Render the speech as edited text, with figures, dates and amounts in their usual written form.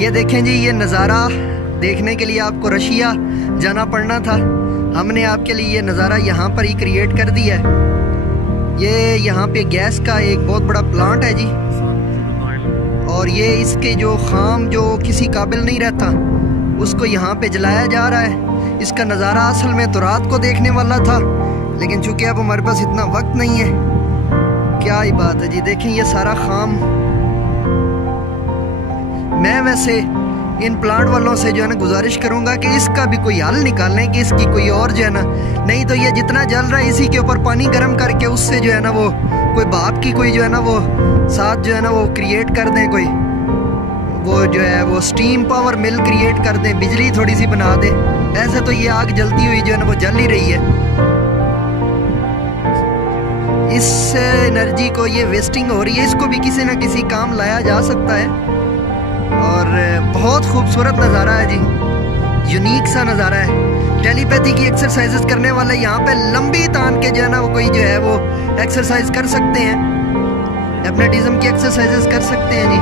ये देखें जी, ये नज़ारा देखने के लिए आपको रशिया जाना पड़ना था। हमने आपके लिए ये नज़ारा यहाँ पर ही क्रिएट कर दिया है। ये यहाँ पे गैस का एक बहुत बड़ा प्लांट है जी, और ये इसके जो खाम जो किसी काबिल नहीं रहता उसको यहाँ पे जलाया जा रहा है। इसका नज़ारा असल में तो रात को देखने वाला था, लेकिन चूंकि अब हमारे पास इतना वक्त नहीं है। क्या ही बात है जी, देखें ये सारा खाम। मैं वैसे इन प्लांट वालों से जो है ना गुजारिश करूंगा कि इसका भी कोई हल निकालें कि इसकी कोई और जो है ना, नहीं तो ये जितना जल रहा है इसी के ऊपर पानी गर्म करके उससे जो है ना वो कोई भाप की कोई जो है ना वो साथ जो है ना वो क्रिएट कर दें, कोई वो जो है वो स्टीम पावर मिल क्रिएट कर दें, बिजली थोड़ी सी बना दें। ऐसे तो ये आग जलती हुई जो है ना वो जल ही रही है। इस एनर्जी को ये वेस्टिंग हो रही है, इसको भी किसी ना किसी काम लाया जा सकता है। और बहुत खूबसूरत नज़ारा है जी, यूनिक सा नज़ारा है। टेलीपैथी की एक्सरसाइजेस करने वाले यहाँ पे लंबी तान के जो है ना वो कोई जो है वो एक्सरसाइज कर सकते हैं, हिप्नोटिज्म की एक्सरसाइजेस कर सकते हैं जी।